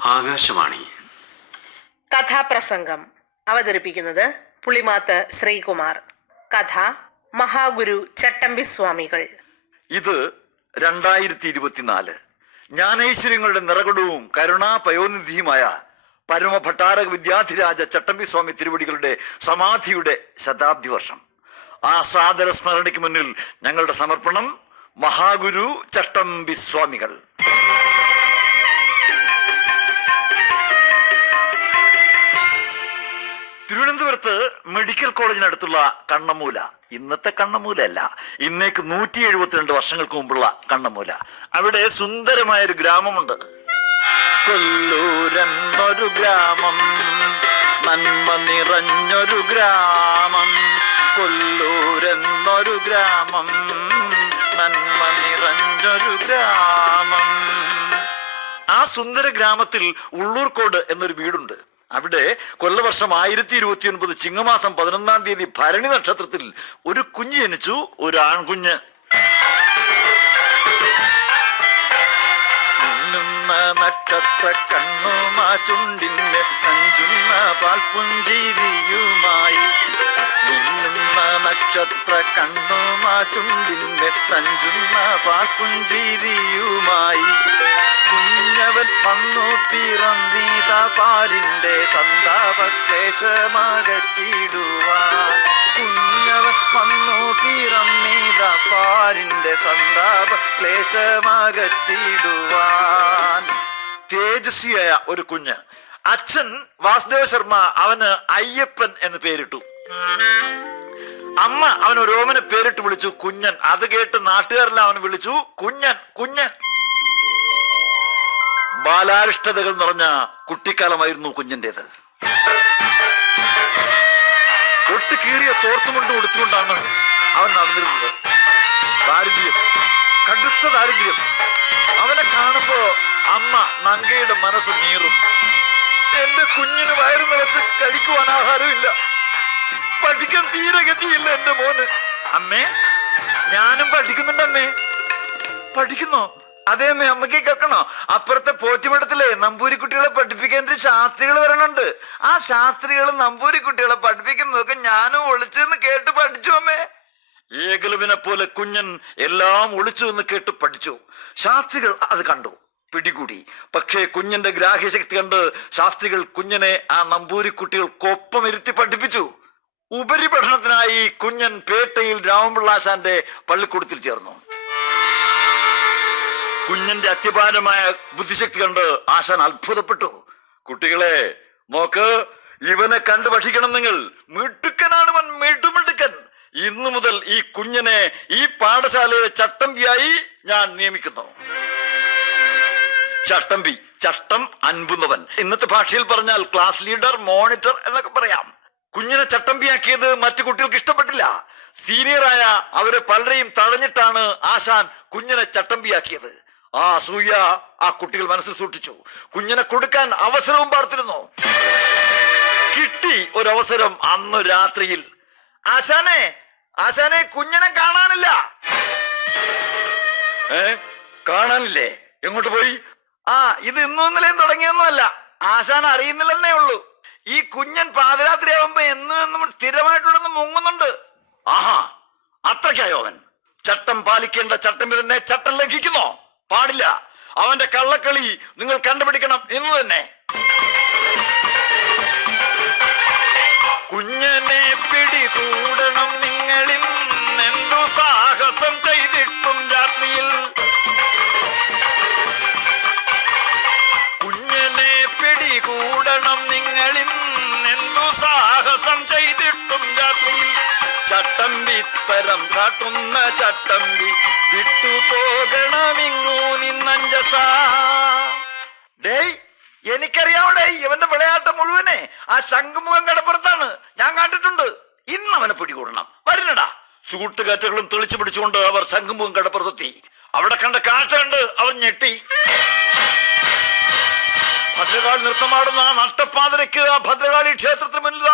ആകാശവാണി. കഥാപ്രസംഗം അവതരിപ്പിക്കുന്നത് പുളിമാത്ത് ശ്രീകുമാർ. കഥ മഹാഗുരു ചട്ടമ്പി സ്വാമികൾ. ഇത് രണ്ടായിരത്തി ഇരുപത്തിനാല് ജ്ഞാനൈശ്വര്യങ്ങളുടെ നിറകുടവും കരുണാപയോനിധിയുമായ പരമഭട്ടാരക വിദ്യാധിരാജ ചട്ടമ്പി സ്വാമി തിരുവടികളുടെ സമാധിയുടെ ശതാബ്ദി വർഷം ആ സാദര സ്മരണയ്ക്ക് മുന്നിൽ ഞങ്ങളുടെ സമർപ്പണം മഹാഗുരു ചട്ടമ്പി സ്വാമികൾ. തിരുവനന്തപുരത്ത് മെഡിക്കൽ കോളേജിനടുത്തുള്ള കണ്ണമൂല. ഇന്നത്തെ കണ്ണമൂലല്ല ഇന്നേക്ക് നൂറ്റി എഴുപത്തിരണ്ട് വർഷങ്ങൾക്ക് മുമ്പുള്ള കണ്ണമൂല. അവിടെ സുന്ദരമായ ഒരു ഗ്രാമമുണ്ട്. കൊല്ലൂരെന്നൊരു ഗ്രാമം നന്മ നിറഞ്ഞൊരു ഗ്രാമം. കൊല്ലൂരെന്നൊരു ഗ്രാമം നന്മ നിറഞ്ഞൊരു ഗ്രാമം. ആ സുന്ദര ഗ്രാമത്തിൽ ഉള്ളൂർക്കോട് എന്നൊരു വീടുണ്ട്. അവിടെ കൊല്ലവർഷം ആയിരത്തി ഇരുപത്തി ഒൻപത് ചിങ്ങമാസം പതിനൊന്നാം തീയതി ഭരണി നക്ഷത്രത്തിൽ ഒരു കുഞ്ഞ് ജനിച്ചു ഒരു ആൺകുഞ്ഞ്. നക്ഷത്ര ചുണ്ടിന്റെ അഞ്ചുന്ന പാൽപുഞ്ചിരിയുമായി നക്ഷത്ര കണ്ണുമാ ചുണ്ടിന്റെ തഞ്ചുന്ന പാക്കുഞ്ചിരിയുമായി കുഞ്ഞവൻ വന്നു പിറന്നീത പാലിന്റെ സന്താപക്ലേശമകറ്റിടുവാൻ കുഞ്ഞവൻ വന്നു പിറന്നീത പാലിന്റെ സന്താപ ക്ലേശമകറ്റിടുവാൻ തേജസ്വിയായ ഒരു കുഞ്ഞ്. അച്ഛൻ വാസുദേവ ശർമ്മ അവന് അയ്യപ്പൻ എന്ന് പേരിട്ടു. അമ്മ അവൻ ഒരു പേരിട്ട് വിളിച്ചു കുഞ്ഞൻ. അത് കേട്ട് നാട്ടുകാരെല്ലാം അവൻ വിളിച്ചു കുഞ്ഞൻ കുഞ്ഞൻ. ബാലാരിഷ്ടതകൾ നിറഞ്ഞ കുട്ടിക്കാലമായിരുന്നു കുഞ്ഞിന്റെത്. ഒട്ട് കീറിയ തോർത്തുമുണ്ട് കൊടുത്തുകൊണ്ടാണ് അവൻ നടന്നിരുന്നത്. ദാരിദ്ര്യം കടുത്ത ദാരിദ്ര്യം. അവനെ കാണുമ്പോ അമ്മ നങ്കയുടെ മനസ്സ് നീറും. എന്റെ കുഞ്ഞിന് വയറു നിറച്ച് കഴിക്കുവാൻ ആഹാരമില്ല. പഠിക്കാൻ തീരെ ഗതിയില്ല എന്റെ മോന്. അമ്മേ ഞാനും പഠിക്കുന്നുണ്ടമ്മേ. പഠിക്കുന്നോ? അതെ അമ്മേ അമ്മയ്ക്ക് കേൾക്കണോ? അപ്പുറത്തെ പോറ്റിമഠത്തിലെ നമ്പൂരി കുട്ടികളെ പഠിപ്പിക്കാൻ ഒരു ശാസ്ത്രികൾ വരണുണ്ട്. ആ ശാസ്ത്രികൾ നമ്പൂരി കുട്ടികളെ പഠിപ്പിക്കുന്നതൊക്കെ ഞാനും ഒളിച്ചെന്ന് കേട്ട് പഠിച്ചു അമ്മേ. ഏകലവിനെ പോലെ കുഞ്ഞൻ എല്ലാം ഒളിച്ചു എന്ന് കേട്ട് പഠിച്ചു. ശാസ്ത്രികൾ അത് കണ്ടു പിടികൂടി. പക്ഷേ കുഞ്ഞന്റെ ഗ്രാഹ്യശക്തി കണ്ട് ശാസ്ത്രികൾ കുഞ്ഞനെ ആ നമ്പൂരി കുട്ടികൾക്കൊപ്പം ഇരുത്തി പഠിപ്പിച്ചു. ഉപരിപഠനത്തിനായി കുഞ്ഞൻ പേട്ടയിൽ രാമപിള്ളാശാന്റെ പള്ളിക്കൂടത്തിൽ ചേർന്നു. കുഞ്ഞന്റെ അത്യപാരമായ ബുദ്ധിശക്തി കണ്ട് ആശാൻ അത്ഭുതപ്പെട്ടു. കുട്ടികളെ നോക്ക് ഇവനെ കണ്ടു ഭക്ഷിക്കണം നിങ്ങൾ. മിടുക്കനാണ് ഇവൻ മിടുമിടുക്കൻ. ഇന്നു മുതൽ ഈ കുഞ്ഞനെ ഈ പാഠശാലയുടെ ചട്ടമ്പിയായി ഞാൻ നിയമിക്കുന്നു. ചട്ടമ്പി ചട്ടം അൻപുന്നവൻ. ഇന്നത്തെ ഭാഷയിൽ പറഞ്ഞാൽ ക്ലാസ് ലീഡർ മോണിറ്റർ എന്നൊക്കെ പറയാം. കുഞ്ഞിനെ ചട്ടമ്പിയാക്കിയത് മറ്റു കുട്ടികൾക്ക് ഇഷ്ടപ്പെട്ടില്ല. സീനിയറായ അവരെ പലരെയും തഴഞ്ഞിട്ടാണ് ആശാൻ കുഞ്ഞിനെ ചട്ടമ്പിയാക്കിയത്. ആ അസൂയ ആ കുട്ടികൾ മനസ്സിൽ സൂക്ഷിച്ചു. കുഞ്ഞിനെ കൊടുക്കാൻ അവസരവും പാർത്തിരുന്നു. കിട്ടി ഒരവസരം അന്ന് രാത്രിയിൽ. ആശാനെ ആശാനെ കുഞ്ഞിനെ കാണാനില്ല. ഏ കാണാനില്ലേ? എങ്ങോട്ട് പോയി? ആ ഇത് ഇന്നും ഇന്നലെയും തുടങ്ങിയൊന്നുമല്ല. ആശാൻ അറിയുന്നില്ലെന്നേ ഉള്ളൂ. ഈ കുഞ്ഞൻ പാതിരാത്രി എന്നും എന്നും സ്ഥിരമായിട്ടുണ്ടെന്ന് മുങ്ങുന്നുണ്ട്. ആഹാ അത്രയ്ക്കായോ അവൻ ചട്ടം പാലിക്കേണ്ട ചട്ടം ഇതന്നെ ചട്ടം ലംഘിക്കുന്നോ? പാടില്ല. അവന്റെ കള്ളക്കളി നിങ്ങൾ കണ്ടുപിടിക്കണം ഇന്ന് തന്നെ. കുഞ്ഞനെ പിടികൂടണം നിങ്ങളിൽ എന്തു സാഹസം ചെയ്തിട്ടും രാത്രിയിൽ. കുഞ്ഞനെ പിടികൂടണം നിങ്ങളിൽ എന്തു സാഹസം രാത്രിയിൽ ചട്ടമ്പിത്തരം കാട്ടുന്ന ചട്ടമ്പി. വിട്ടു പോകണമിങ്ങൂ നിന്നഞ്ചസേയ് ഡേയ് എനിക്കറിയാവടേ ഇവന്റെ വിളയാട്ടം മുഴുവനെ ആ ശംഖുമുഖം കടപ്പുറത്താണ്. ഞാൻ കണ്ടിട്ടുണ്ട്. ഇന്ന് അവനെ പിടികൂടണം. വരുന്നടാ ചൂട്ടുകാറ്റുകളും തെളിച്ചു പിടിച്ചുകൊണ്ട് അവർ ശംഖുമുഖം കടപ്പുറത്തെത്തി. അവിടെ കണ്ട കാഴ്ച കണ്ട് അവൻ ഞെട്ടി. ഭദ്രകാളി നൃത്തമാടുന്ന ആ നഷ്ടപ്പാതിരയ്ക്ക് ആ ഭദ്രകാളി ക്ഷേത്രത്തിന് മുന്നിൽ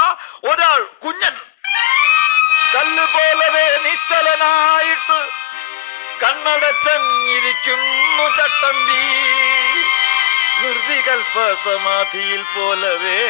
ഒരാൾ കുഞ്ഞൻ. കല്ല് പോലവേ നിശ്ചലനായിട്ട് കണ്ണടച്ചങ്ങിരിക്കുന്നു ചട്ടമ്പി. നിർവികൽപ്പ സമാധിയിൽ പോലവേ.